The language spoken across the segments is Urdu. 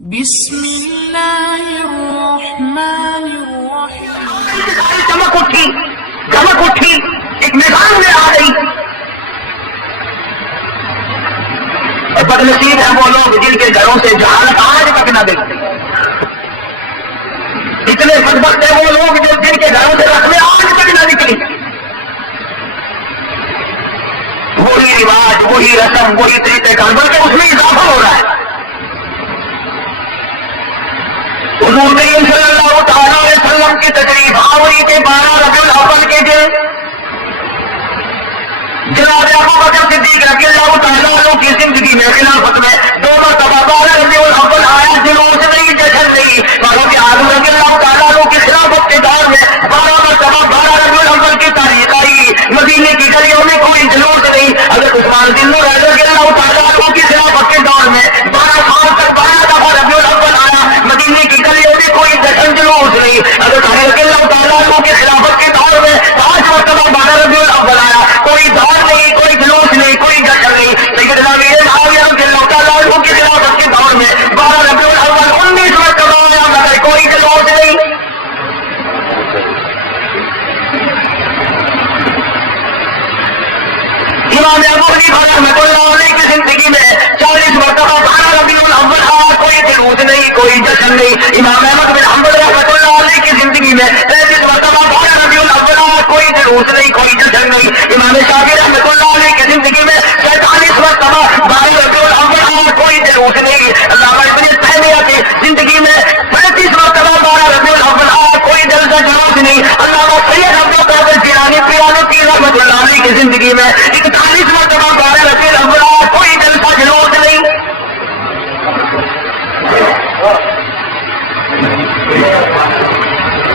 بسم اللہ الرحمن الرحیم. چمک اٹھی ایک میدان میں آ گئی. اور بدنصیب ہے وہ لوگ جن کے گھروں سے جہالت آج تک نہ گئی. اتنے بدبخت ہیں وہ لوگ جو جن کے گھروں سے رسمیں آج تک نہ نکلی. وہی رواج، وہی رسم، وہی طریقے کار، بلکہ اس میں اضافہ ہو رہا ہے. حضور کریم صلی اللہ تعالیٰ علیہ وسلم کی تشریف آوری کے 12 ربیع الاول کے دن جناب ابو بکر صدیق رضی اللہ تعالیٰ عنہ کی زندگی میں خلافت میں 2 مرتبہ 12 ربیع الاول آیا. جلوس نہیں، جشن نہیں. فاروق اعظم رضی اللہ تعالیٰ عنہ کی خلافت کے دور میں 12 مرتبہ 12 ربیع الاول کی تاریخ آئی. مدینے کی گلیوں میں کوئی جلوس نہیں. حضرت عثمان بن نورین رضی اللہ تعالیٰ عنہ کی خلافت کے دور میں 12 سال تک 12 دفعہ ربیع الاول آیا. مدینے کی گلیوں میں کوئی جشن جلوس نہیں. حضرت علی رضی اللہ تعالیٰ عنہ کی خلافت کے دور میں 5 مرتبہ 12 ربیع الاول آیا. کوئی دور نہیں، کوئی جلوس نہیں، کوئی جشن نہیں. لیکن امیر معاویہ رضی اللہ تعالیٰ عنہ کی خلافت کے دور میں 12 ربیع الاول 19 مرتبہ آیا، مگر کوئی جلوس نہیں. امام ابو حنیفہ رحمۃ اللہ علیہ کی زندگی میں 40 مرتبہ 12 ربیع الاول آیا، کوئی جلوس نہیں، کوئی جشن نہیں. امام احمد بن حنبل رحمۃ اللہ علیہ کی زندگی میں 33 مرتبہ 12 ربیع الاول آیا، کوئی جلوس نہیں، کوئی جشن نہیں. امام شافعی رحمۃ اللہ علیہ کی زندگی میں 47 مرتبہ 12 ربیع الاول آیا، کوئی جلوس نہیں. علامہ ابن تیمیہ کی زندگی میں 35 مرتبہ 12 ربیع الاول آیا، کوئی جلسہ جلوس نہیں. علامہ سید عبد القادر جیلانی پیالوتی رحمۃ اللہ علیہ کی زندگی میں 41 مرتبہ 12 ربیع الاول آیا، کوئی جلسہ جلوس نہیں.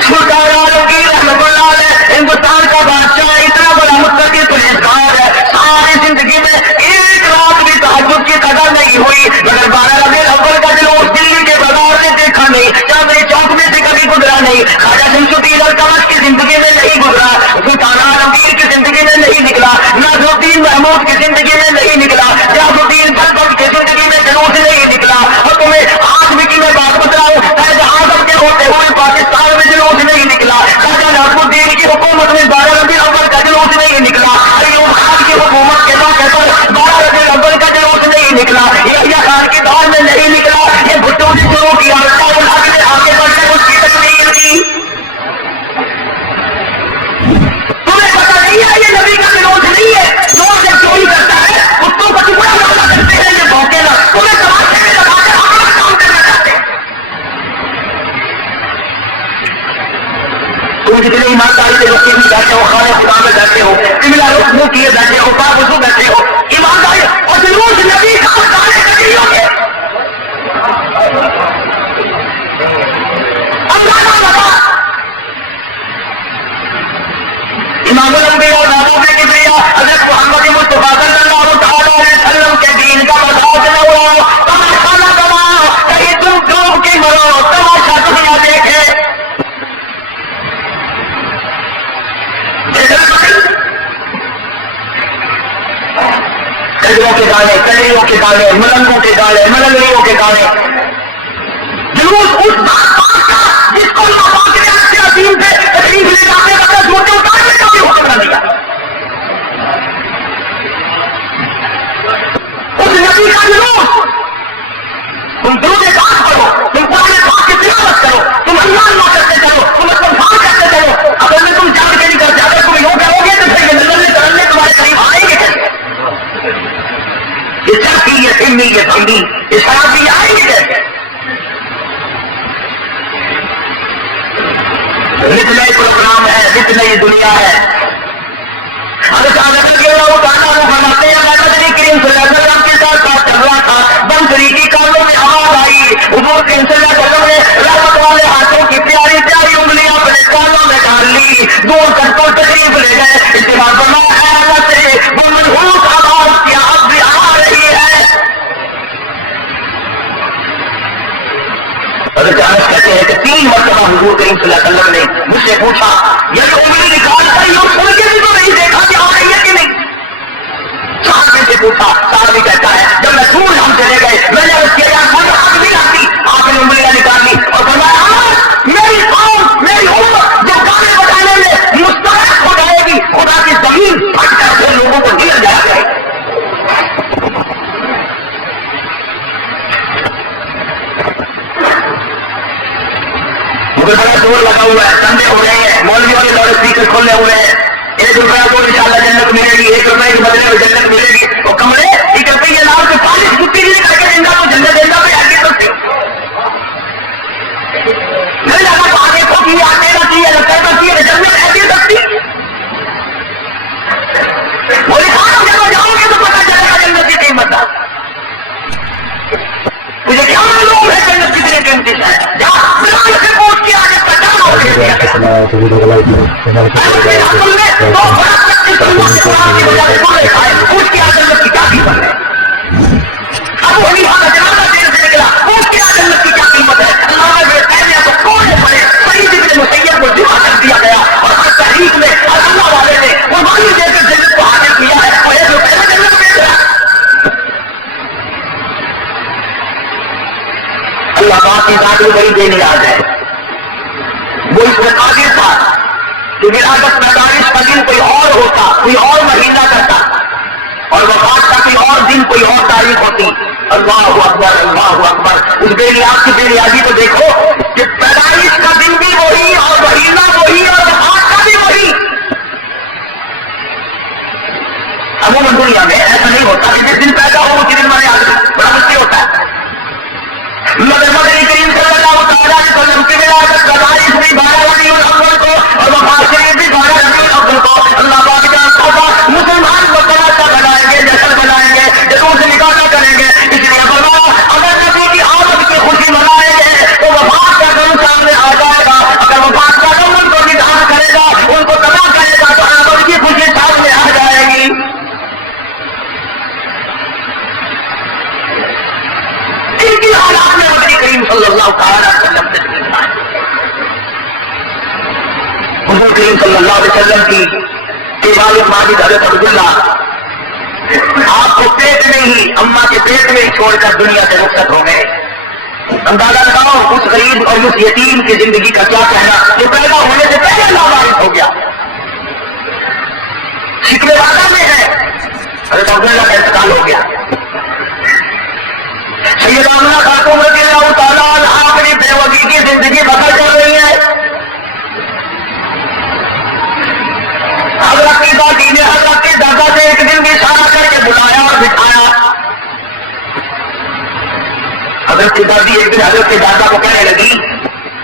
سلطان عالمگیر رحمۃ اللہ علیہ ہندوستان کا بادشاہ، اتنا بڑا متقی پرہیزگار ہے. ساری زندگی میں ایک رات بھی تہجد کی قدر نہیں ہوئی، مگر 12 ربیع الاول کا جلوس دلی کے بازار میں دیکھا نہیں، چاندنی چوک میں سے کبھی گزرا نہیں. خواجہ شمس الدین التمش کی زندگی میں نہیں گزرا، سلطان عالمگیر کی زندگی میں نہیں نکلا، ناصر الدین محمود کی زندگی میں نہیں نکلا، غیاث الدین بلبل کی زندگی میں جلوس نہیں نکلا. اور تمہیں آج کی میں بات بتلاؤں، قائد اعظم کے ہوتے ہوئے پاکستان میں جلوس نہیں نکلا. خواجہ ناصر الدین کی حکومت میں 12 ربیع الاول کا جلوس نہیں نکلا. ایوب خان کی حکومت کے موقع پر 12 ربیع الاول کا جلوس نہیں نکلا. یحییٰ خان کے دور میں نہیں نکلا. یہ بھٹو نے شروع کیا، الحق نے آگے بڑھ کر اس کی تکمیل کی. تمہیں پتہ نہیں ہے یہ نبی کا جلوس نہیں ہے. جو سے چوری کرتا ہے کتوں کا ٹکڑا لگا کرتے ہیں یہ بھوکے نا. تمہیں تماشے میں لگا کے اپنا کام کرنا چاہتے ہیں. تم جتنے ایمانداری سے رکھے ہوئے بیٹھے ہو، خانہ خدا میں بیٹھے ہو، قبلہ رخ منہ کیے بیٹھے ہو، پاک وضو بیٹھے ہو، ایمانداری اور جلوس نبی کا بتانے کبھی ہو گے. امام الانبیاء اور محبوب کبریا حضرت محمد مصطفیٰ صلی اللہ تعالیٰ علیہ وسلم کے دین کا مذاق نہ اڑاؤ، تماشا نہ بناؤ، کہیں تم ڈوب کے مرو، تماشا دنیا دیکھے. کجروں کے گانے، کلیوں کے گانے، ملنگوں کے گانے، ملنگیوں کے گانے. جلوس اس بات کا جس کو اللہ پاک نے اپنے عظیم سے تکلیف لے جانے کا جھوٹے اتارنے کا بھی حکم نہ دیا. اس نبی کا جلوس، تم درود پاک پڑھو، تم قرآن پاک کی تلاوت کرو، تم اللہ اللہ کرتے چلو، تم استغفار کرتے چلو. اگر میں تم جان کے نہیں کرتے، اگر تم یوں کرو گے تو پھر یہ نظر کرنے تمہارے قریب آئیں گے کیسے؟ یہ چاہتی، یہ سنی، یہ بھنگی، یہ شرابی آئیں گے کیسے؟ نتنا پروگرام ہے، نتنا یہ دنیا ہے. حضرت اللہ تعالیٰ فرماتے ہیں میں نبی کریم صلی اللہ علیہ وسلم کے ساتھ بات کر رہا تھا، بنسری کی کانوں میں آواز آئی. حضور کریم صلی اللہ علیہ وسلم نے رحمت والے ہاتھوں کی پیاری پیاری انگلیاں اپنے کانوں میں ڈال لی، دور تک تو تشریف لے گئے. استعمال فرمایا ہے اللہ سے وہ منحوس آواز کی آپ بھی آ رہی ہے. حضرت انس کہتے ہیں کہ 3 مرتبہ حضور کریم صلی اللہ علیہ وسلم نے مجھ سے پوچھا یہ تو انگلی نکال کر یہ سن کے بھی تو نہیں دیکھا کہ آ رہی ہے کہ نہیں. صحابی سے پوچھا، صحابی کہتا ہے جب میں دور ہم چلے گئے میں نے اس کے یہاں کوئی آگ نہیں آتی، آپ مگر بڑا زور لگا ہوا ہے، سندے ہو رہے ہیں، مولویوں نے لاؤڈ اسپیکر کھولے ہوئے ہیں، 1 روپیہ کو انشاءاللہ جنت ملے گی، 1 روپئے کے بدلے میں جنت ملے گی. وہ کمرے 1 روپیہ لاؤ کے 40 چھٹی نہیں کر کے دیں گا تو جنت دیں گا میں آگے سکتی نہیں لگا تو آگے کو کی آگے نہ کی کرنا کی جنت ایسی سکتی وہ لکھا جب جاؤ گے تو پتا چلے گا جنت کی قیمت کا. مجھے کیا معلوم ہے جنت کتنے قیمتی ہے؟ بلال سے پوچھ کے آگے پچاس ہو گیا پوچھ کے آ جنت کی کیا قیمت ہے. اب وہی ہمارا جنازہ دیر سے نکلا پوچھ کے آ جنت کی کیا قیمت ہے. اللہ نے کہنے کو کوڑے پڑے صحیح ذکر مسیب کو دعا کر دیا گیا اور ہر تاریخ میں ہر اللہ والے نے قربانی دے کر جنت کو حاصل کیا ہے اور 1 روپئے میں جنت بیچ رہا. اللہ پاک کی ذات بڑی بے نیاز ہے. وہ اس میں قادر تھا کہ وراثت پیدائش کا دن کوئی اور ہوتا، کوئی اور مہینہ کرتا اور وفات کا کوئی اور دن کوئی اور تاریخ ہوتی. اللہ اکبر اللہ اکبر. اس بے نیاز کی بے نیازی کو دیکھو کہ پیدائش کا دن بھی وہی اور مہینہ وہی اور وفات کا بھی وہی. عموماً دنیا میں ایسا نہیں ہوتا کہ جس دن پیدا ہو اسی دن ہمارے آدمی بڑا مشکل ہوتا ہے. مگر مدنی کریم صلی اللہ تعالیٰ علیہ وسلم کی ولادت پیدائش بھی 12 ربیع الاول کو اور وفات شریف بھی 12 ربیع الاول کو. اللہ پاک جانتا تھا مسلمان کو تماشا بنائیں گے، جشن بنائیں گے، جلوس نکالا کریں گے. اس لیے فرمایا اگر نبی کی آمد کی خوشی منائیں گے تو وفات کا غم سامنے آ جائے گا. اگر وفات کا غم ان کو نگاہ کرے گا، ان کو تباہ کرے گا تو آمد کی خوشی سامنے آ جائے گی. ان کی حالات میں نبی کریم صلی اللہ تعالیٰ علیہ وسلم سے ملنا ہے. حضور کریم صلی اللہ علیہ وسلم کی والد ماجد حضرت عبداللہ آپ کو پیٹ میں ہی اماں کے پیٹ میں ہی چھوڑ کر دنیا سے رخصت ہو گئے. اندازہ لگاؤ اس غریب اور اس یتیم کی زندگی کا کیا کہنا جو پیدا ہونے سے پہلے لاوارث ہو گیا. شکوے وعدہ میں ہے حضرت عبداللہ کا انتقال ہو گیا. سیدنا خاتون رضی اللہ تعالیٰ عنہا اپنی بیوگی کی زندگی بسر کر رہی ہے. حضرت کی دادی نے حضرت کے دادا سے ایک دن بھی اشارہ کر کے بلایا اور بٹھایا. حضرت کی دادی ایک دن حضرت کے دادا کو کہنے لگی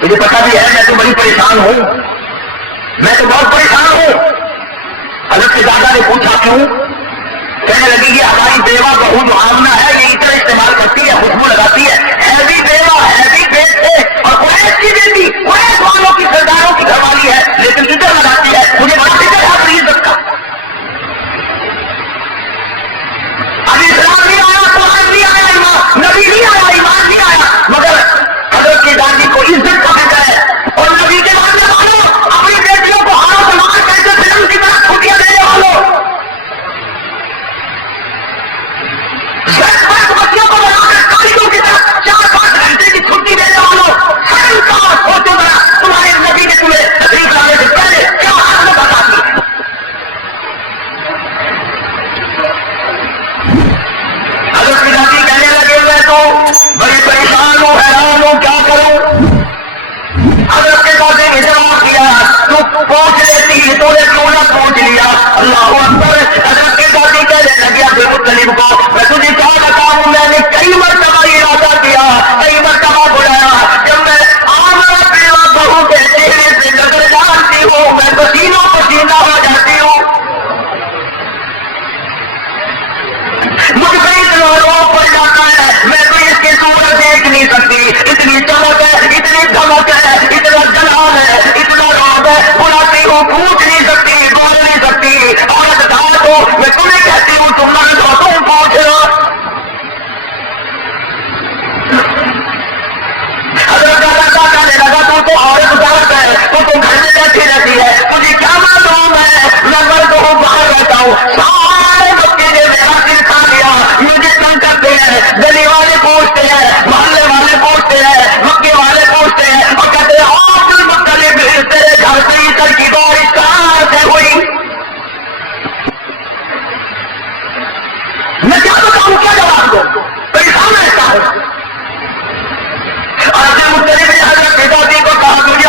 مجھے پتا بھی ہے میں تو بڑی پریشان ہوں، میں تو بہت پریشان ہوں. حضرت کے دادا نے پوچھا کیوں؟ کہنے لگی کہ ہماری بیوہ بہو جو آمنہ ہے یہ عطر استعمال کرتی ہے، خوشبو لگاتی ہے بھی بیوہ ہے بھی پیٹ سے اور قریش کی بیٹی قریش والوں کی سرداروں کی گھر والی ہے لیکن عطر لگاتی ہے. مجھے بڑا فکر ہے اپنی عزت کا. ابھی اسلام نہیں آیا، قرآن نہیں آیا، ایمان نبی نہیں آیا، ایمان نہیں آیا، مگر حضرت کی دادی کو عزت کا فکر ہے. اور نبی کے ماننے والوں اپنی بیٹیوں کو ہاتھ مار کر فلم کی طرح چھٹیاں دینے والوں بچوں کو بنا کر کالیوں کی طرف 4-5 گھنٹے کی چھٹی دینے والوں شرم کا سوچو ذرا تمہارے نبی کے تمہیں تشریف لانے سے پہلے کیا حال میں بتاتی ہے. حضرت کی دادی کہنے لگے میں تو بڑی پریشان ہوں، حیران ہوں، کیا کروں. حضرت کے دادی نے جواب دیا تو پوچھ لیتی تو نے کیوں نہ پوچھ لیا. اللہ اکبر. حضرت کے دادی کہنے لگے عبد المطلب کو میں تجھے کیا بتاؤں میں نے کئی مرتبہ ارادہ کیا، کئی مرتبہ بلایا. جب میں آمنہ بیوہ بہو کے چہرے سے نظر ڈالتی ہوں میں پسینوں پسینہ ہو جاتی ہوں. مجھ پہ اتنا روپ پڑ جاتا ہے میں تو اس کی صورت دیکھ نہیں سکتی. اتنی چمک ہے، اتنی دھمک ہے، اتنا جلال ہے، اتنا روپ ہے. بلاتی ہوں پوچھ نہیں سکتی، بول نہیں سکتی. عورت دھات ہو میں تمہیں کہتی ہوں تم مرد ہو تم پوچھ لو. حضرت کا کہنے لگا تو عورت ذات ہے تو گھر میں بیٹھی رہتی ہے، مجھے کیا معلوم ہے میں مرد ہوں باہر رہتا ہوں. سارے بچے نے میرا دل کھا لیا. مجھے تم کرتے ہیں، گلی والے پوچھتے ہیں، محلے والے پوچھتے ہیں، مکے والے پوچھتے ہیں اور کہتے ہیں عبد المطلب تیرے گھر سے عطر کی بارش کہاں سے ہوئی. میں کیا بتاؤں، کیا جواب دوں، پریشان رہتا ہوں. اور عبد المطلب نے حضرت کی دادی کو کہا مجھے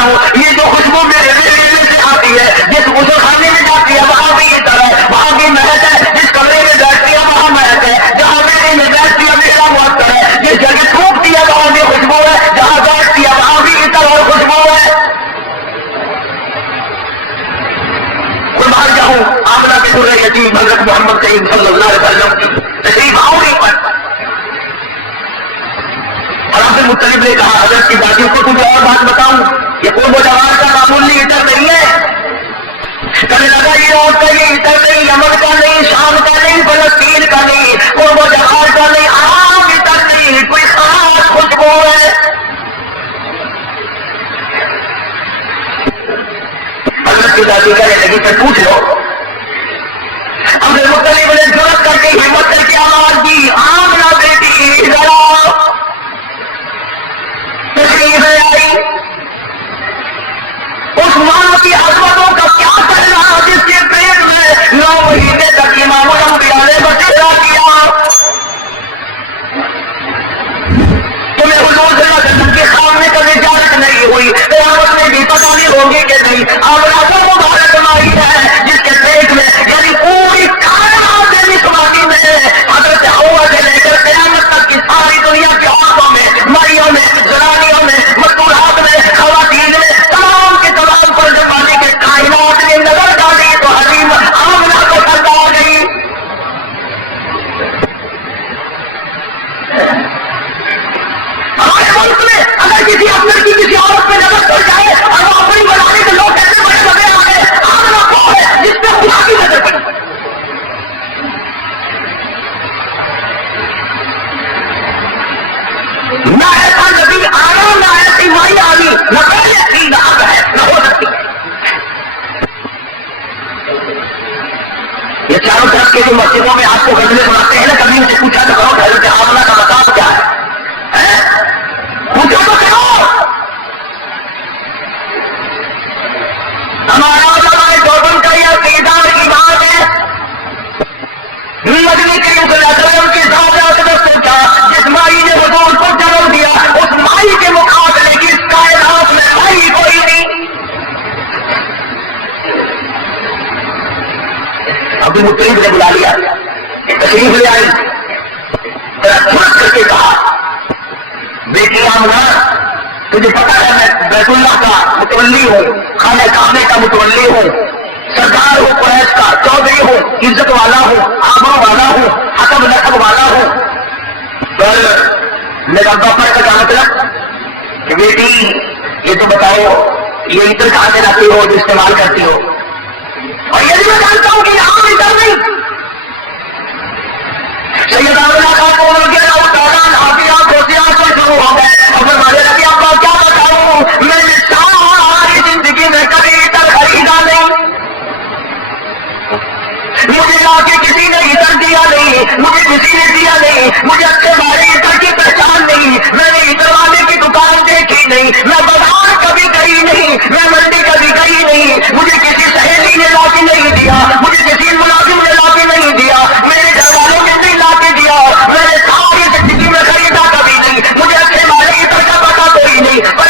رہا ہوں یہ جو خوشبو میرے میلے سے آتی ہے، جس غسل خانے میں جاتی ہے وہاں بھی عطر ہے، وہاں بھی مہک ہے، جس کمرے میں بیٹھتی ہے وہاں مہک ہے، جہاں میرے میں بیٹھتی ہے میرا معطر ہے، جس جگہ تھوکتی ہے وہاں بھی خوشبو ہے، جہاں بیٹھتی ہے وہاں بھی عطر اور خوشبو ہے۔ قربان جاؤں آمنہ کے در یتیم حضرت محمد کریم صلی اللہ علیہ وسلم کی تشریف آؤری پر، اور عبد المطلب نے کہا حضرت کی دادی کو تجھے اور بات بتاؤں، یہ قرب و جوار کا معمولی عطر نہیں ہے، کہنے لگا یہ اور کا یہ عطر نہیں، یمن کا نہیں، شام کا نہیں، فلسطین کا نہیں، قرب و جوار کا نہیں، عام عطر نہیں، کوئی خاص خوشبو ہے۔ حضرت کی دادی کہنے لگی پھر پوچھ لو۔ عبد المطلب نے جرأت کر کے ہمت کر کے آواز دی، آمنہ بیٹی ذرا تشریف آئی، اس ماں کی عظمتوں کا کیا کرنا جس کے پیٹ میں 9 مہینے تک امام الانبیاء نے بچیرا کیا۔ تمہیں حضور صلی اللہ علیہ وسلم کے سامنے کبھی اجازت نہیں ہوئی، قیامت میں بھی پتہ نہیں ہوگی کہ نہیں۔ آمنہ وہ مبارک مائی ہے جس کے پیٹ میں یعنی پوری کائنات مسواتی میں حضرت حوا سے لے کر قیامت تک کی ساری دنیا کی عورتوں میں، مائیوں میں، زنانیوں میں، مستورات میں، خواتین میں، تمام کے تمام پر زمانے کے کائنات نے نظر ڈالی تو حلیم آمنہ کو پسند آ گئی۔ ہمارے ملک میں اگر کسی افسر کی کسی عورت پہ نظر پڑ جائے اور وہ اپنی بنانے کے لوگ کیسے بڑے بڑے آ گئے، آمنہ کون ہے جس پہ خدا کی نظر پڑی؟ نہ ایسا نبی آیا، نہ ایسی مائی آئی، نہ پہلے تھی، نہ اب ہے، نہ ہو سکتی ہے۔ یہ چاروں طرف کے جو مسجدوں میں آپ کو غزلیں سناتے ہیں نا، کبھی ان سے پوچھا تو کرو حضرت آمنہ کا مقام کیا ہے؟ پوچھو تو کرو۔ ہمارا علماء دیوبند کا یہ عقیدہ اور ایمان ہے، نبی کریم صلی اللہ علیہ وسلم کی ذات میں سوچا جس مائی نے حضور کو جنم دیا اس مائی کے مقابلے کی اس کائنات میں مائی کوئی نہیں۔ عبد المطلب نے بلا لیا، تشریف لے آئی، ترک کر کے کہا بیٹی آمنہ تجھے پتا ہے میں بیت اللہ کا متولی ہوں، خانہ کعبہ کا متولی ہوں، سردار ہوں قریش کا، چودھری ہوں، عزت والا ہوں، آبرو والا ہوں، حسب نسب والا ہوں۔ پر میرا بفر کا مطلب کہ بیٹی یہ تو بتاؤ یہ عطر کہاں سے لاتی ہو جو استعمال کرتی ہو؟ اور یہ بھی میں جانتا ہوں کہ یہاں عطر نہیں۔ سید آمنہ خاتون کے نام تعداد حافظہ کوسیات سے شروع ہو گئے اور فرمانے لگے ابا کیا بتاؤں میں نے ساری زندگی میں کبھی عطر خریدا نہیں، مجھے لا کے کسی نے عطر دیا نہیں، مجھے کسی نے دیا نہیں، مجھے اچھے بھارے عطر کی پہچان نہیں، میں نے عطر والے کی دکان دیکھی نہیں، میں بازار کبھی گئی نہیں، میں منڈی کبھی گئی نہیں، مجھے کسی سہیلی نے لا کے نہیں دیا، مجھے کسی ملازم نے لا کے نہیں دیا، میرے گھر والوں نے نہیں لا کے دیا، میں نے ساری زندگی میں خریدا کبھی نہیں، مجھے اچھے بھارے عطر کا پتا کوئی نہیں۔ پر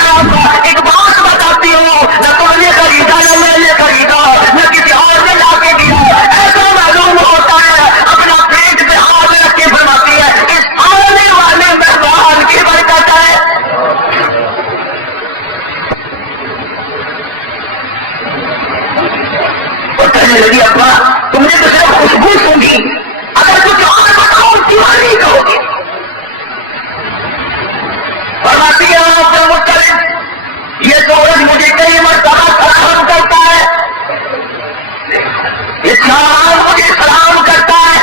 ایک بات بتاتی ہوں، نہ تم نے خریدا نہ میں نے خریدا نہ کسی اور نے لا کے دیا، ایسا معلوم ہوتا ہے اپنا پیٹ پہ ہاتھ رکھ کے فرماتی ہے اس آنے والے مہمان کی برکت ہے۔ اور کہنے لگی ابا تم نے تو صرف خوشبو سونگی، اگر کچھ اور بتاؤ دیوانی کہو گی۔ فرماتی ہے عبد المطلب یہ سورج مجھے کئی مرتبہ سلام کرتا ہے، یہ چاند مجھے سلام کرتا ہے،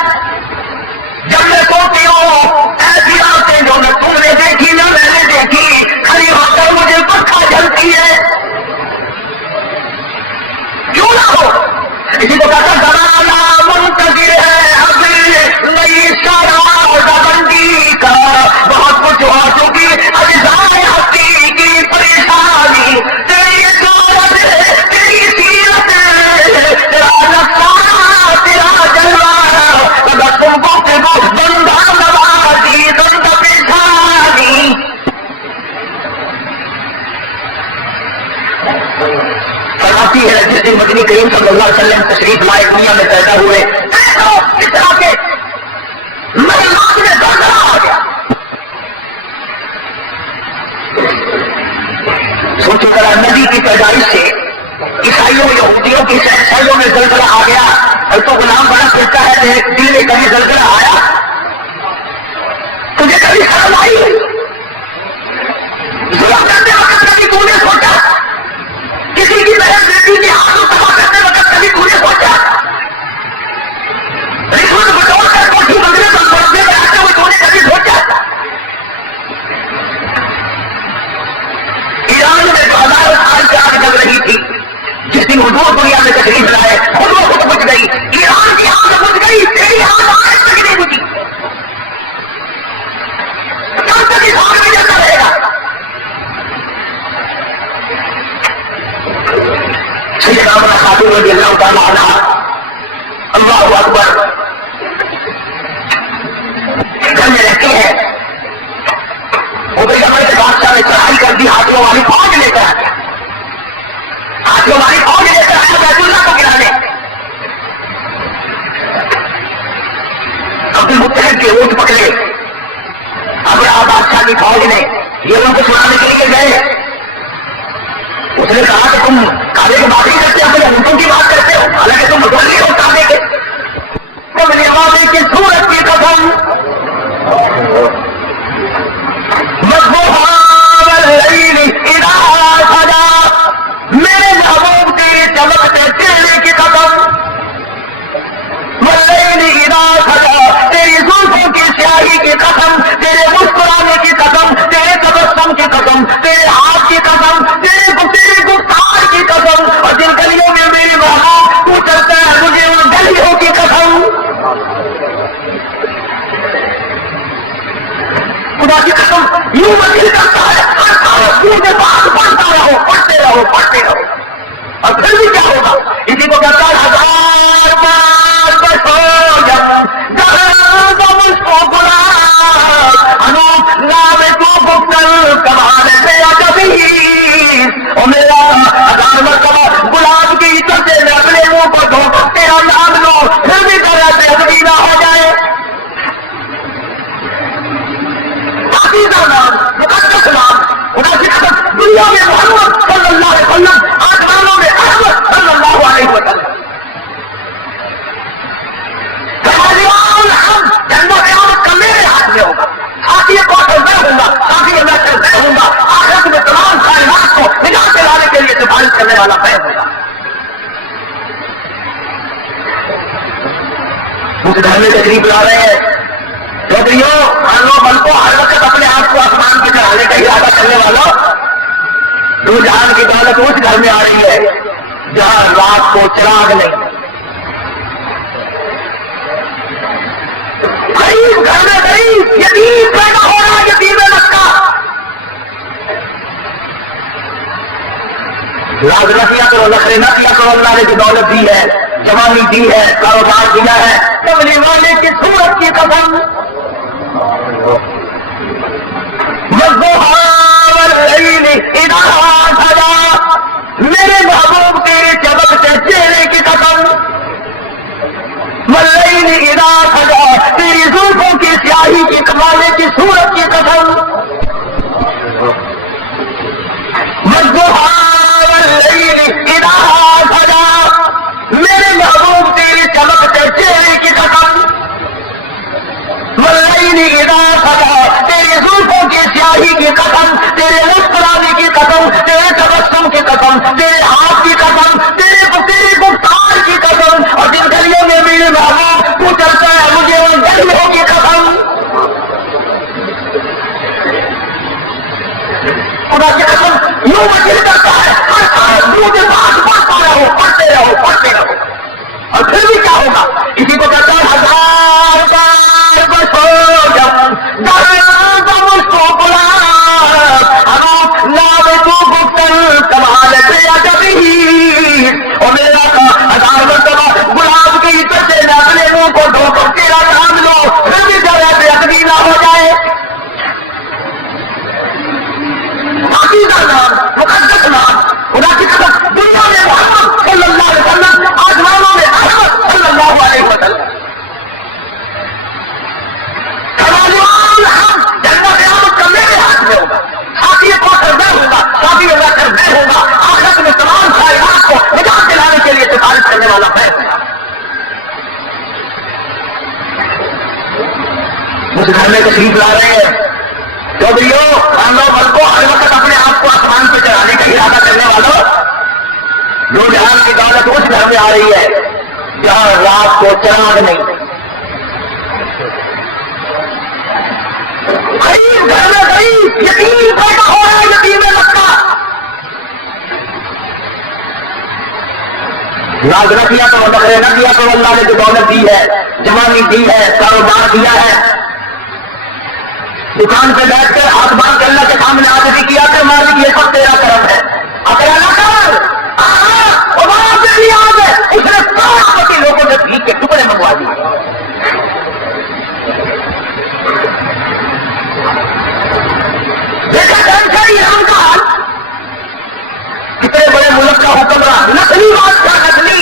جب میں سوتی ہوں ایسی راتیں جو نہ تم نے دیکھی نہ میں نے دیکھی، کھڑی ہو کر مجھے پنکھا جلتی ہے، کیوں نہ ہو؟ اسی کو کہتا زمانہ منتظر ہے ابھی نئی شراب بندی کا، بہت کچھ ہو چکی اجزائے ہستی کی پریشانی، تیری صورت تیری سیرت تیرا نقصان تیرا جلال دن مدنی کریم صلی اللہ علیہ وسلم تشریف لائے دنیا میں پیدا ہوئے اس طرح کے مہمان میں زلزلہ آ گیا. سوچو ذرا نبی کی پیدائش سے عیسائیوں یہودیوں کی عیسائیوں میں زلزلہ آ گیا اور تو غلام بنا پھرتا ہے دل میں کبھی زلزلہ آیا؟ تجھے کبھی شرم آئی؟ ظلم کرتے وقت کبھی تو نے سوچا؟ کسی کی بہن بیٹی کی آنکھوں تباہ کرتے وقت کبھی تو نے سوچا؟ رشوت بٹور کر کوٹھی بندے پر پڑھنے میں آتے ہوئے تو نے کبھی سوچا؟ ایران میں 2000 سال سے آگ جل رہی تھی. جس دن حضور دنیا میں تشریف لائے خود وہ خود بجھ گئی. ایران کی آگ بجھ گئی، تیری آگ آج تک نہیں بجھی. کب تک اس آگ میں جلتا رہے گا؟ سیدنا خاتون رضی اللہ تعالیٰ عنہ اللہ اکبر گھر میں رہتے ہیں. وہ بھائی کے بادشاہ نے چڑھائی کر دی، ہاتھوں والی فوج لے کر آ گیا. ہاتھوں والی فوج لے کر آیا بیت اللہ کو گرانے. عبد المطلب کے اونٹ پکڑے. اب بادشاہ کی فوج نے یہ ان کو سنانے کے لیے گئے. اس نے کہا کہ تم کعبے کی بات نہیں کرتے، اپنے اونٹوں کی بات کرتے ہو، حالانکہ تم متولی ہو کعبے کے. تم نوابے کی صورت کی قسم میرے محبوب کے چمکتے چہرے کی قسم، واللیل اذا سجا تیری زلفوں کی سیاہی کی قسم، تیرے مسکرانے کی قسم، تیرے تبسم کی قسم، تیرے ہاتھ کی قسم، تیری گفتار کی قسم، اور جن گلیوں میں میری محبوب تو چلتا ہے مجھے ان گلیوں کی قسم. خدا کی قسم یوں وکیل کرتا ہے کے بعد پڑھتے رہو. اور پھر بھی کیا ہوگا؟ اسی کو کہتا ہے 1000 بار بسو جب مجھ کو گلاب انوپ نام کو گفتن کمال سے کبھی اور میرا 1000 مرتبہ گلاب کی عزت سے میں اپنے منہ کو دھو تیرا نام لو پھر بھی طرح سے ادبی نہ ہو جائے. نام مقدس نام خدا کی قسم دنیا میں محمد صلی اللہ علیہ وسلم، آسمانوں میں احمد صلی اللہ علیہ وسلم. جنت قیامت کا میرے ہاتھ میں ہوگا. ساتھی کوثر میں ہوں گا، ساتھی میں ہوں گا. آخرت میں تمام کائنات کو نجات دلانے کے لیے سفارش کرنے والا میں ہوگا. اس گھر میں تشریف لا رہے ہیں چودھریوں، ہر کو ہر وقت اپنے آپ کو آسمان پہ چڑھانے کا ارادہ کرنے والا دو جہان کی دولت اس گھر میں آ رہی ہے جہاں رات کو چراغ نہیں. غریب گھر میں غریب یتیم پیدا ہو رہا ہے، یتیم مکہ. لاز نہ کیا کرو، نخرے نہ کیا کرو. اللہ نے جو دولت دی ہے، جوانی دی ہے، کاروبار دیا ہے، کملی والے کی صورت کی قسم میرے محبوب کے چمکتے چہرے کی قسم، واللیل اذا سجا تیری زلفوں کی سیاہی کی کمالے کی صورت کی قسم، واللیل اذا سجا میرے محبوب تیرے چمکتے چہرے کی قسم، واللیل اذا سجا تیری زلفوں کی سیاہی کی قسم، تیرے مسکرانے کی قسم، تیرے تبسم کی قسم، تیرے ہاتھ کی قسم، تیرے گفتار کی قسم، اور جن گلیوں میں میرے محبوب تو چلتا ہے مجھے ان گلیوں کی قسم. خدا کی قسم یوں وکیل کرتا ہے کے بعد پڑھتے رہو. اور پھر بھی کیا ہوگا؟ اسی کو کہتا ہے 1000 بار بسو جب مجھ کو گلاب انوپ نام کو گفتن کمال سے کبھی اور میرا 1000 مرتبہ گلاب کی عزت سے میں اپنے منہ کو دھو کر تیرا نام لو پھر بھی جگہ سے ادبی نہ ہو جائے. عقیدہ نام مقدس نام خدا کی قسم دنیا میں محمد صلی اللہ ہوگا، ساتھی کو سردار ہوگا، ساتھی ہوگا سردار ہوگا، آخرت میں تمام خیرات کو نجات دلانے کے لیے سفارش کرنے والا ہے۔ اس گھر میں تشریف لا رہے ہیں چودھریوں، خاندوں بل کو ہر وقت اپنے آپ کو آسمان پہ چڑھانے کا ارادہ کرنے والوں، دو جہان کی دولت اس گھر میں آ رہی ہے جہاں رات کو چراغ نہیں۔ غریب گھر میں غریب یتیم پیدا ہو رہا ہے، یتیم مکہ، ناز نہ کیا تو بکرے نہ کیا تو اللہ نے جو دولت دی ہے، جوانی دی ہے، کاروبار دیا ہے، دکان پہ بیٹھ کر ہاتھ باندھ کے اللہ کے سامنے عاجزی کیا کہ مالک یہ سب تیرا کرم ہے، اکیلا نہ کر، اس نے سارے لوگوں سے بھیک کے ٹکڑے منگوا دیے۔ ایران کا حال، کتنے بڑے ملک کا حکمران، نسلی بادشاہ، نسلی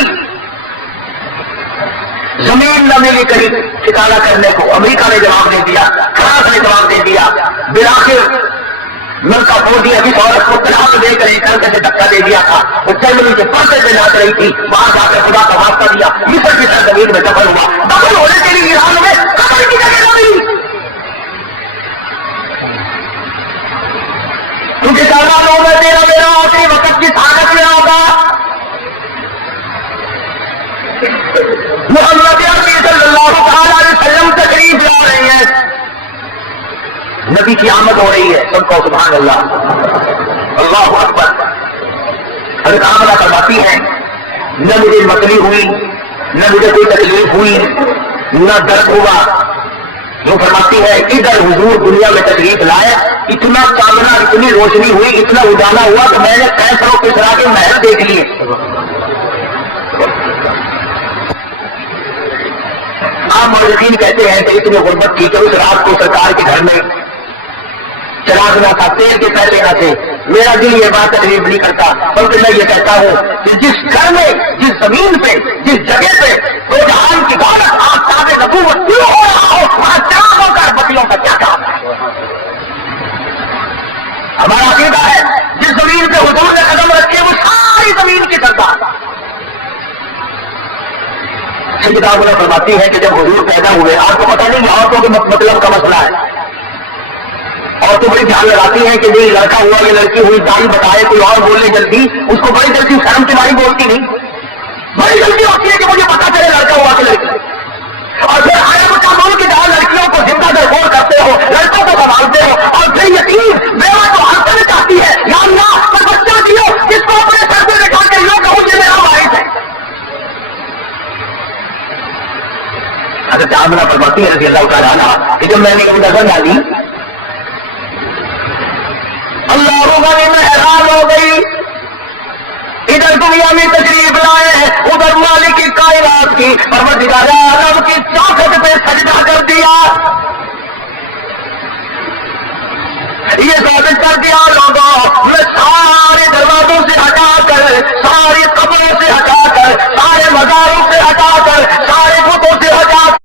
زمین نہ ملی کہیں ٹھکانا کرنے کو، امریکہ نے جواب دے دیا، فرانس نے جواب دے دیا، بالآخر ملکہ فوجی ابھی عورت کو طلاق دے کر ایک سے دھکا دے دیا تھا، وہ جرمنی کے پردے سے ناچ رہی تھی، وہاں جا کر خدا کا واسطہ دیا، مصر کی سرزمین میں دفن ہوا، دفن ہونے کے لیے ایران میں قبر کی جگہ نہ ملی، کیونکہ سالانوں میں میرا آخری وقت کی حالت میں ہوگا۔ محمد صلی اللہ تعالی علیہ وسلم تشریف لا رہے ہیں، نبی کی آمد ہو رہی ہے، سب کو سبحان اللہ، اللہ اکبر۔ حضرت آمنہ فرماتی ہیں نہ مجھے متلی ہوئی، نہ مجھے کوئی تکلیف ہوئی، نہ درد ہوا، جو فرماتی ہے ادھر حضور دنیا میں تشریف لائے، اتنا چاندنا، اتنی روشنی ہوئی، اتنا اجالا ہوا کہ میں نے کیسروں کے طرح کے محل دیکھ لیے۔ آپ مورخین کہتے ہیں کہ اتنی غربت کی کہ اس رات کو سرکار کے گھر میں چراغ نہ تھا، تیل کے پیسے نہ تھے۔ میرا دل یہ بات تقریب نہیں کرتا، بلکہ میں یہ کہتا ہوں کہ جس گھر میں، جس زمین پہ، جس جگہ پہ دو جہان کی دولت آفتاب نبوت کیوں ہو رہا ہو، وہاں چراغوں کا بتیوں کا کیا کام ہے؟ ہمارا عقیدہ ہے جس زمین پہ حضور نے قدم رکھے وہ ساری زمین کی سردار۔ کتابیں فرماتی ہے کہ جب حضور پیدا ہوئے، آپ کو پتہ نہیں عورتوں کے مطلب کا مسئلہ ہے، اور تو بڑی دھیان لگاتی ہے کہ یہ لڑکا ہوا یہ لڑکی ہوئی، داڑھی بتائے کوئی اور بولنے جلدی، اس کو بڑی جلدی شرم کی ماری بولتی نہیں، بڑی جلدی ہوتی ہے کہ مجھے پتا چلے لڑکا ہوا کہ لڑکی، اور پھر عرب قانون کی جہاں لڑکیوں کو زندہ درگور کرتے ہو، لڑکوں کو سنبھالتے ہو، اور پھر یتیم بیوہ کو ہنسنا چاہتی ہے، یا اللہ کوئی بچہ دیو جس کو اپنے سر پہ بٹھا کر یوں کہوں یہ میرا وارث ہے۔ حضرت آمنہ فرماتی ہے رضی اللہ تعالیٰ عنہ کہ جب میں نے نظر ڈالی، اللہ میں حیران ہو گئی، ادھر دنیا میں تشریف لائے ہیں، ادھر مالک کی کائنات کی پروردگار عالم کی چوکھٹ پہ سجدہ کر دیا، یہ ثابت کر دیا لوگوں میں سارے دروازوں سے ہٹا کر، ساری قبروں سے ہٹا کر، سارے مزاروں سے ہٹا کر، سارے بتوں سے ہٹا کر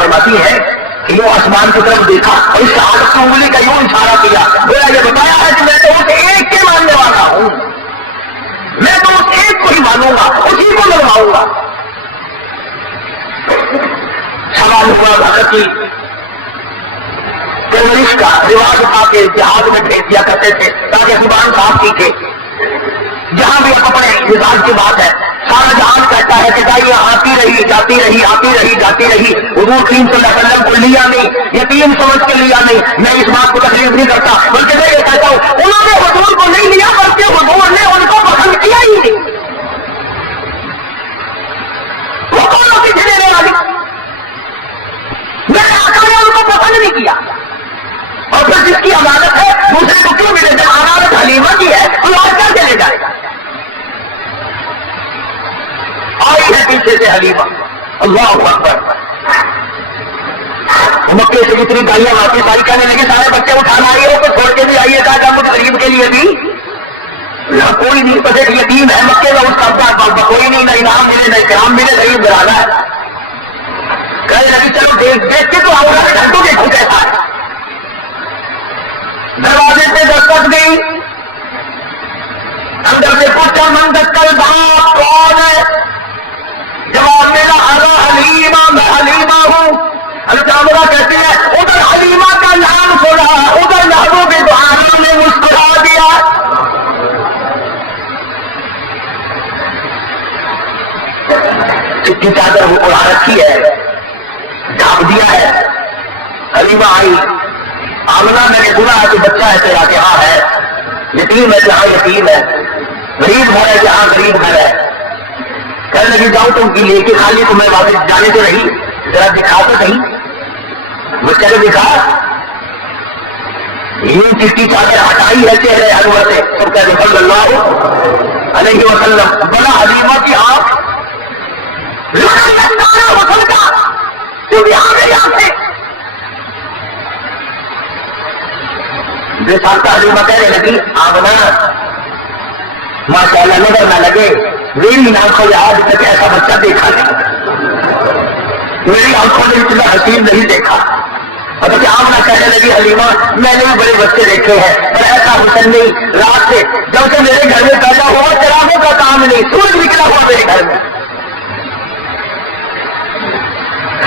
فرماتی ہے کہ یوں آسمان کی طرف دیکھا اور اس حالت سے انگلی کا یوں اشارہ کیا، میرا یہ بتایا ہے کہ میں تو اس ایک کے ماننے والا ہوں، میں تو اس ایک کو ہی مانوں گا، اسی کو لگواؤں گا۔ سوال ہوا بھگت کی پرورش کا رواج اٹھا کے جہاز میں بھیج دیا کرتے تھے تاکہ زبان صاف سیکھے، جہاں بھی اپنے مزاج کی بات ہے، سارا جہان کہتا ہے کہ دائیاں آتی رہی جاتی رہی آتی رہی جاتی رہی، حضور کریم صلی اللہ علیہ وسلم کو لیا نہیں، یتیم سمجھ کے لیا نہیں، میں اس بات کو تکلیف نہیں کرتا، بلکہ میں یہ کہتا ہوں انہوں نے حضور کو نہیں لیا بلکہ حضور نے ان کو پسند کیا ہی نہیں۔ وہ کون ہوتی تھی دینے والی؟ میرے آقا نے ان کو پسند نہیں کیا، اور پھر جس کی امانت ہے دوسرے کو کیوں ملے؟ جب امانت حلیمہ کی تھے حلیمہ. اللہ اکبر. مکے سے جتنی گاڑیاں واپس آئی کہنے لگے سارے بچے اٹھانا آئیے ہو تو چھوڑ کے بھی آئیے گا کہ مجھے غریب کے لیے بھی کوئی نہیں. بس ایک یتیم ہے مکے میں اس کا کوئی نہیں, نہ انعام ملے نہ اکرام ملے, غریب گرانا ہے. کہنے لگی چلو دیکھ کے تو آؤ گا گھنٹوں دیکھو کیسا ہے. دروازے سے دستک گئی, اندر سے پوچھا من دستل باپ کون ہے؟ جواب میرا حلیمہ, میں حلیمہ ہوں. الکامرہ کہتے ہیں ادھر حلیمہ کا نام سنا, ادھر ناموں کے دعاوں نے مسکرا دیا. چٹی چادر وہ اڑا رکھی ہے, ڈھانپ دیا ہے. حلیمہ آئی, آمنہ میں نے سنا ہے کہ بچہ ہے تیرا کہ ہاں ہے, یتیم ہے جہاں یتیم ہے, غریب ہے جہاں غریب گھر ہے. کہنے لگی جاؤ تم کی لے کے خالی تمہیں واپس جانے تو نہیں, ذرا دکھا تو نہیں. بچے نے دکھا, یوں چٹی چادر ہٹائی ہے چہرے حلوہ سے. سب کہتے صلی اللہ علیہ وسلم. بنا حلیمہ کی آنکھ وصل کا تم یہاں گئے یہاں سے. بے سالتا حلیمہ کہنے لگی آمنہ ماشاء اللہ نظر نہ لگے, میری آنکھوں نے آج تک ایسا بچہ دیکھا نہیں, میری آنکھوں نے اتنا حسین نہیں دیکھا. اور آمنہ کہنے لگی حلیمہ میں نے بھی بڑے بچے دیکھے ہیں پر ایسا حسن نہیں. رات سے جب سے میرے گھر میں پیدا ہوا چراغوں کا کام نہیں, سورج نکلا ہوا میرے گھر میں.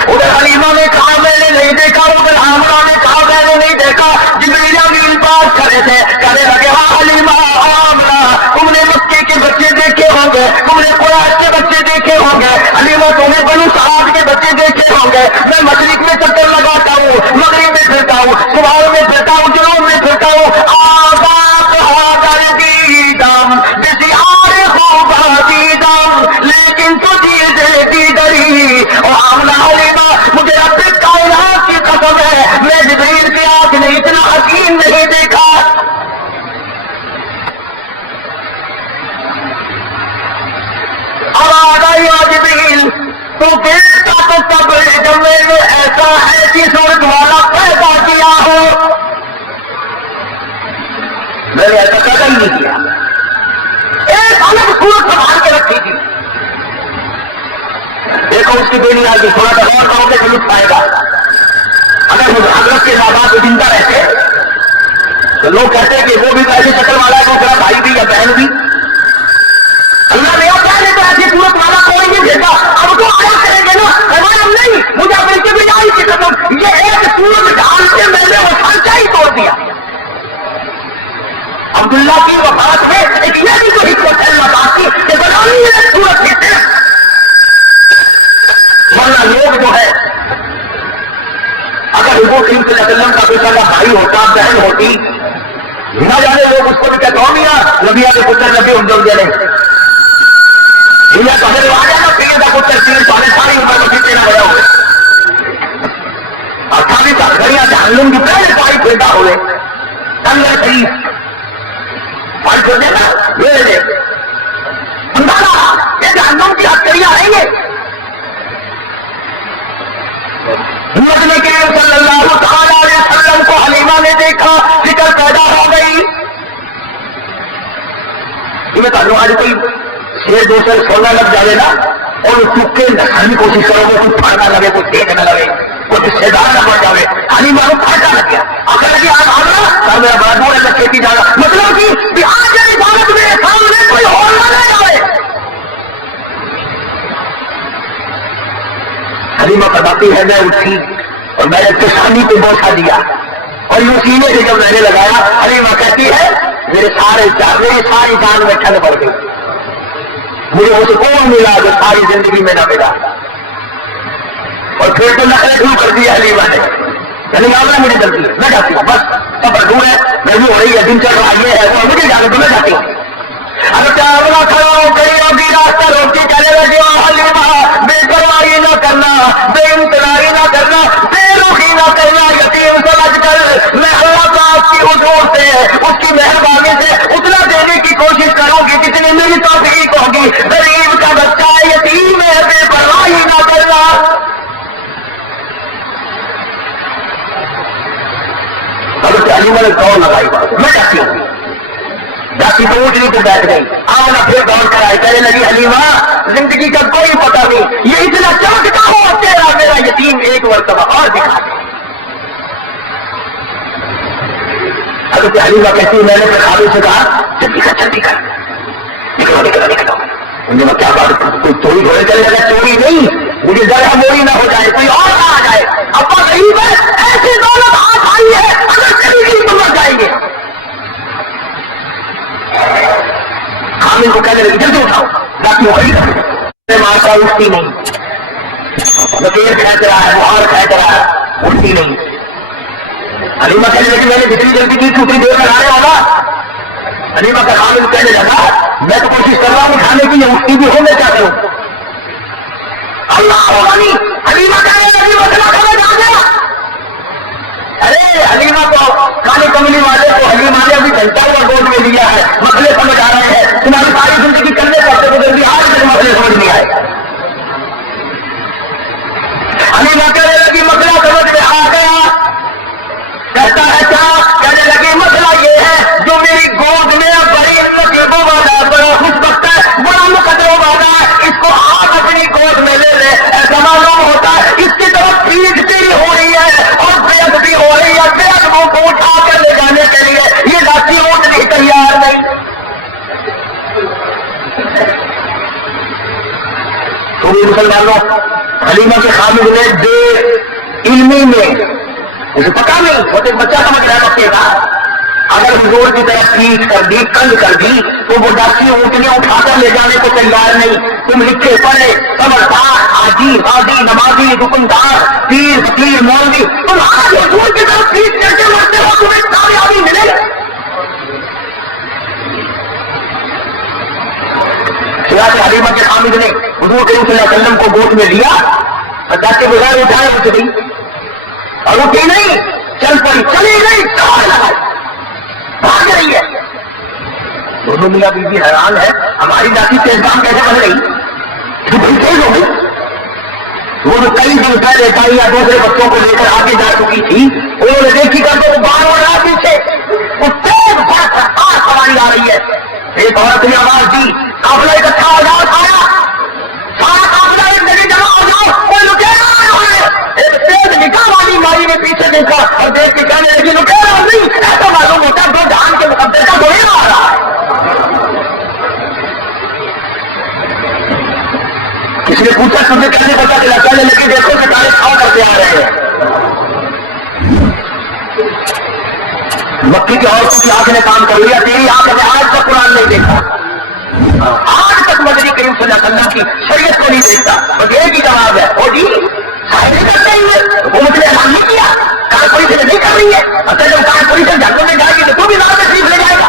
ادھر حلیمہ نے کہا میں نے نہیں دیکھا, ادھر آمنہ نے کہا میں نے نہیں دیکھا. جبریل امین پاس کھڑے تھے, کہنے لگے ہاں حلیمہ آمنہ تم نے مکے کے بچے دیکھے ہوں گے, تم نے قریش کے بچے دیکھے ہوں گے, حلیمہ تم نے بنو سعد کے بچے دیکھے ہوں گے. میں مشرق میں چکر لگاتا ہوں, مغرب میں پھرتا ہوں, صبح میں پھرتا ہوں, جنوب میں پھرتا ہوں. آباد ہاگر دیدم بسیار خوب دیدم لیکن تجھے دیتی دری. اور آمنہ حلیمہ مجھے رب کائنات کی قسم ہے میں جبریل کی آنکھ نے اتنا حسین نہیں دیکھا. اب آ گئی جبریل تو دیکھتا تو سب جب میں نے ایسا ایسی صورت والا پیدا کیا ہو. میں نے ایسا پیدا ہی نہیں کیا, ایک الگ صورت سنبھال کے رکھی تھی. دیکھو اس کی بینی آگے تھوڑا سا غور کرو گے تو لطف آئے گا. اگر حضرت کے ماں باپ زندہ رہتے تو لوگ کہتے کہ وہ بھی تو ایسی شکل والا ہے, وہ میرا بھائی بھی یا بہن بھی. اللہ نے پہلے تو ایسی صورت والا کوئی نہیں دیکھا, اب تو آیا کریں گے نا. ہمارا نہیں, مجھے اپنے کی بجائی کی قسم یہ ایک صورت ڈال کے میں نے وہ سانچہ ہی توڑ دیا. عبداللہ کی وفات میں ایک یہ بھی تو حکمت ہے اللہ پاک کی کہ بنانی ایک صورت دیتے ہیں. ورنہ لوگ جو ہے اگر حضور کریم صلی اللہ علیہ وسلم کا کوئی سارا بھائی ہوتا, بہن ہوتی, نہ جانے لوگ اس کو بھی کہتے ہو میاں نبیا کے پتر نبی ہم جلد جانے دنیا تو ہمیں آ جانا پیڑ کا پتر تین ساری عمر میں کتنے نہ بڑا ہوئے. اور ساری گھڑیاں جہنم کی پہلے ساری پیدا ہوئے تنگر شریف پھل چھوڑ دینا لے لے یہ جہنم کی ہتھیلیاں آئیں گے. نبی کریم صلی اللہ تعالی علیہ وسلم کو حلیمہ نے دیکھا, فکر پیدا ہو گئی. میں تعلق آج کوئی شیر دو سر سونا لگ جائے نا اور اس چکے نسل کی کوشش کرو گے, کوئی پھاڑنا لگے, کوئی دیکھ نہ لگے, کوئی رشتے دار نہ پڑ جائے. حلیمہ کو پھاٹا لگ گیا, آخر لگی آج آنا میرا بڑا دور ہے میں کھیتی جا رہا. مطلب کہ آج کے عبادت میں سامنے کوئی اور نہ جائے. حلیمہ فرماتی ہے میں اٹھی اور میں نے کسانی کو بوسا دیا اور یوں سینے سے جب میں نے لگایا, حلیمہ کہتی ہے میری ساری جان میں ٹھنڈ پڑ گئی, مجھے وہ سکون ملا جو ساری زندگی میں نہ ملا. اور پھر تو نقلیں شروع کر دی حلیمہ نے, یعنی آمنہ مجھے جلدی ہے میں جاتی ہوں, بس سب دور ہے, میں بھی ہو رہی ہے, دن چل رہا یہ ہے وہ مجھے جانے تو میں جاتی ہوں. اگر آمنہ کھڑا ہو گئی ہوگی راستہ روٹی کہنے لگی حلیمہ بے پرواہی نہ کرنا, بے امتناعی نہ کرنا, بے رخی نہ کرنا, یتیم سمجھ کر میں اللہ پاک کی حضور سے اس کی مہربانی سے اتنا دینے کی کوشش کروں گی جتنی میری توفیق ہوگی. غریب کا بچہ یتیم ہے, بے پرواہ داسی تو اونٹنی پہ بیٹھ گئی. آمنہ پھر دوڑ کر آئی, کہنے لگی حلیمہ زندگی کا کوئی پتہ نہیں, یہ اتنا چمکتا ہو تیرا میرا یتیم ایک مرتبہ اور دکھا دے. حضرت حلیمہ کہتی ہے میں نے پھر خالد سے کہا جلدی کر نکلو. مجھے میں کیا بات, کوئی چوری گھوڑے چلے جائے, چوری نہیں, مجھے ذرا موری نہ ہو جائے, کوئی اور آ جائے. ابا غریب ہے, ایسی دولت ہاتھ آئی ہے, اگر چلی گئی تو مر جائیں گے. حامد کو کہنے لگی جلدی اٹھاؤ, باقی وہی مارتا اٹھتی نہیں, وکیل کھینچ رہا ہے, بہار کھینچ رہا ہے, اٹھتی نہیں. حلیمہ کہنے لگی میں نے جتنی جلدی کی اتنی دیر میں آنے والا. حلیمہ کا حامد کہنے لگا میں تو کوشش کر رہا ہوں اٹھانے کی, یہ اٹھتی بھی ہو میں کیا کروں. اللہ روانی حلیمہ کہنے لگی مسئلہ سمجھ آ گیا. ارے حلیمہ کو کالی کملی والے کو حلیمہ نے ابھی گھنٹہ ہوا گود میں لیا ہے, مسئلے سمجھ آ رہے ہیں, تمہاری ساری زندگی کرنے کرتے گزر گئی, آج تک مسئلے سمجھ نہیں آئے. حلیمہ کہنے لگی مسئلہ سمجھ میں آ گیا. کہتا ہے کیا, کہنے لگی مسئلہ یہ ہے جو میری گود میں بڑی مقدموں والا, بڑا خوشبخت ہے, بڑا مقدموں والا ہے, اس کو آپ اپنی گود میں لے لے. ایسا معلوم ہوتا ہے اس کی طرف پیٹتی ہو رہی ہے اور بےعد بھی ہو رہی ہے, بےعدموں کو اٹھا کر لے جانے کے لیے یہ لاٹھی اٹھنے تیار نہیں. تو بھی مسلمانوں حلیمہ کے خامد نے بے علمی میں اسے پتا نہیں, وہ ایک بچہ سمجھ رہا ہے بچے کا, اگر حضور کی طرف پیٹ کر دی, کنگ کر دی, تو وہ ڈاکی اونٹنے اٹھا کر لے جانے کو تیار نہیں. تم لکھے پڑھے سمجھدار, حاجی, غازی, نمازی, دکاندار, پیر فقیر, مولوی, تم آج حضور کی طرف پیٹ کر کے مرتے ہو, تمہیں کامیابی ملے. سیاست حلیمہ کے خامد نے حضور کریم صلی اللہ علیہ وسلم کو گود میں لیا اور جا کے بغیر اٹھائے اٹھ گئی, اور اٹھی نہیں, چل پڑی, چلی نہیں, دوڑ لگائی, بھاگ رہی ہے. دونوں میاں بیوی حیران ہے, ہماری لاٹھی تیز کام کیسے بن رہی, بڑی تیز ہو گئی. وہ جو کئی دن پہلے بھائی یا دوسرے بچوں کو لے کر آگے جا چکی تھی, انہوں نے دیکھی کر تو باہر ہو رہا پیچھے, وہ تیز بڑھ رفتار سواری آ رہی ہے. ایک عورت نے آواز دی, قافلہ اکٹھا ہو جاؤ, سارا قافلہ ایک جگہ جمع ہو جاؤ, کوئی لٹیرا نہیں ہے. ایک تیز نگاہ والی مائی نے پیچھے دیکھا اور دیکھ کے کہنے لگی لٹیرا نہیں, ایسا معلوم ہوتا ہے دو جہان کے مقدر کا گولی آ رہا ہے. کسی نے پوچھا تمہیں کیسے پتا چلا, کہنے لگی دیکھو ستارے کھاؤ کرتے آ رہے ہیں. مکی کی عورتوں کی آنکھ نے کام کر لیا, تیری آنکھ نے آج تک قرآن نہیں دیکھا, آج تک مدنی کریم صلی اللہ علیہ وسلم کی شریعت کو نہیں دیکھتا. بس ایک ہی جواب ہے, وہ جی شاعری کرتے ہوئے حکومت نے اعلان نہیں کیا, کانپوری سے نہیں کر رہی ہے, اصل جب کانپوری سے جھنڈوں میں جائے گی تو بھی لاؤ تشریف لے جائے گا.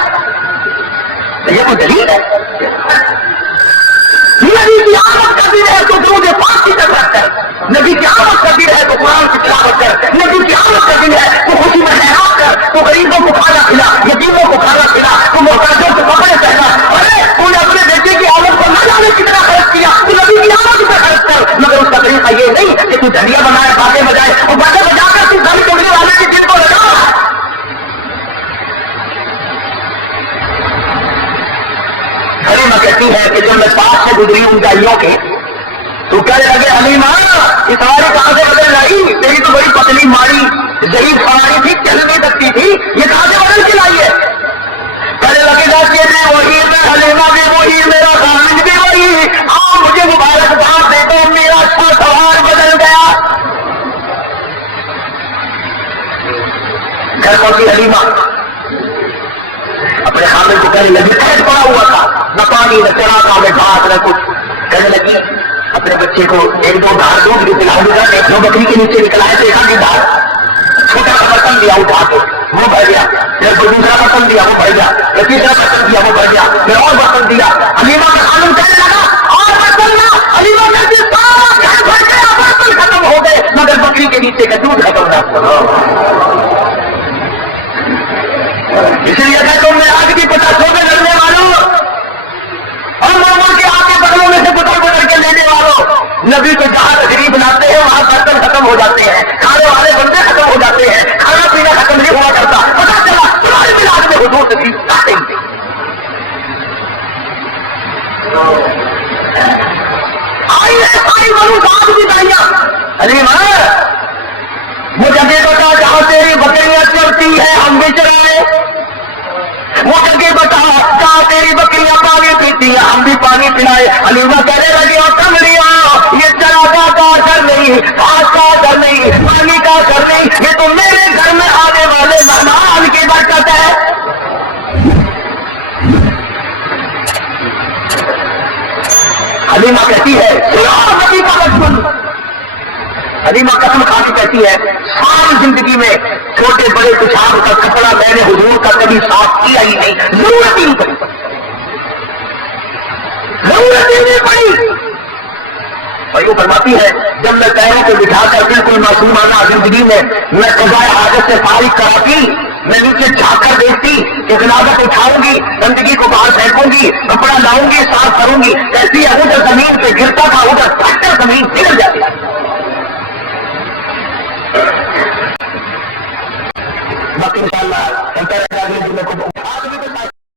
تو یہ کوئی دلیل ہے. نبی کی آمد کا دن ہے تو درود پاک کی طرف کر, نبی کی آمد کا دن ہے تو قرآن کی تلاوت کر, نبی کی آمد کا دن ہے تو خوشی میں حیران کر, تو غریبوں کو کھانا کھلا, یتیموں کو کھانا کھلا, تو محتاجوں کو کپڑے پہنا. ارے تو نے اپنے بیٹے کی آمد کو نہ جانے کتنا خرچ کیا, تو نبی کی آمد پہ خرچ کر. مگر اس کا طریقہ یہ نہیں کہ تو دھنیا بنائے, باتیں بجائے, اور باتیں بجا کر تو دھن توڑنے والے کے دل کو لگا. حلیمہ کہتی ہے کہ جب میں پاس سے گزری ان گائیوں کے تو کہنے لگے حلیمہ یہ سواری کہاں سے بدل لائی, تیری تو بڑی پتلی ماری ضعیف سواری تھی, چل نہیں سکتی تھی, یہ کہاں سے بدل کے لائی ہے. کہنے لگے گا کہ میں وہی, میں حلیمہ بھی وہی, میرا خامد بھی وہی, مجھے مبارکباد دے دو, میرا اچھا سوار بدل گیا. گھر پہنچی حلیمہ, اپنے خامد کو کہنے لگی, قید پڑا ہوا تھا, نہ پانی نہ چراغا میں گھاس نہ کچھ. کہنے لگی اپنے بچے کو ایک دو دھار دودھ بھی پلا دوں گا, ایک دو بکری کے نیچے نکلائے تو ایک دھار, چھوٹا سا برتن دیا اٹھا کے وہ بھر گیا, پھر دوسرا برتن دیا وہ بھر گیا, پھر تیسرا برتن دیا وہ بھر گیا, پھر اور برتن دیا. حلیمہ کا خامد کہنے لگا اور برتن نہ, حلیمہ کہتی سارا گھر بھر گیا, برتن ختم ہو گئے, مگر بکری کے نیچے کا دودھ ختم نہ. اس لیے کہ تم نے آج بھی 50 میں لڑنے والوں اور مر کے آ کے بغلوں میں سے بدل کے لینے والوں, نبی کو جہاں تشریف لاتے ہیں وہاں برتن ختم ہو جاتے ہیں, کھانے والے بندے ختم ہو جاتے ہیں, کھانا پینا ختم نہیں ہوا کرتا. پتا چلا تمہاری ملاد میں حضور تشریف لاتے ہی. آئی ہے ساری بنو ساتھ بھی دائیاں علیم وہ جگہ بتا جہاں تیری بکریاں چلتی ہے ہم بھی چرائے، وہ جگہ بتا جہاں تیری بکریاں پانی پیتی ہیں ہم بھی پانی پلائے۔ علیمہ کہنے لگی اور کمڑیاں یہ چراغا کا گھر نہیں، گھاس کا گھر نہیں، پانی کا گھر نہیں، یہ تو میرے گھر میں آنے والے مہمان کی برکت ہے۔ حلیمہ کہتی ہے نبی کا لکشمن، حلیمہ قسم کھا کے کہتی ہے ساری زندگی میں چھوٹے بڑے پیشاب کا کپڑا میں نے حضور کا کبھی صاف کیا ہی نہیں، ضرورت ہی نہیں پڑی، ضرورت ہی نہیں پڑی۔ اور وہ فرماتی ہے جب میں پیروں کو بٹھا کر بالکل معصومانہ زندگی میں قضائے حاجت سے فارغ کراتی، میں نیچے جھانک کر دیکھتی کہ جنازت اٹھاؤں گی، گندگی کو باہر پھینکوں گی، کپڑا لاؤں گی، صاف کروں گی، کیسی ہے ادھر زمین پہ گرتا تھا، ادھر پتھر زمین گر جاتی۔ باقی انشاءاللہ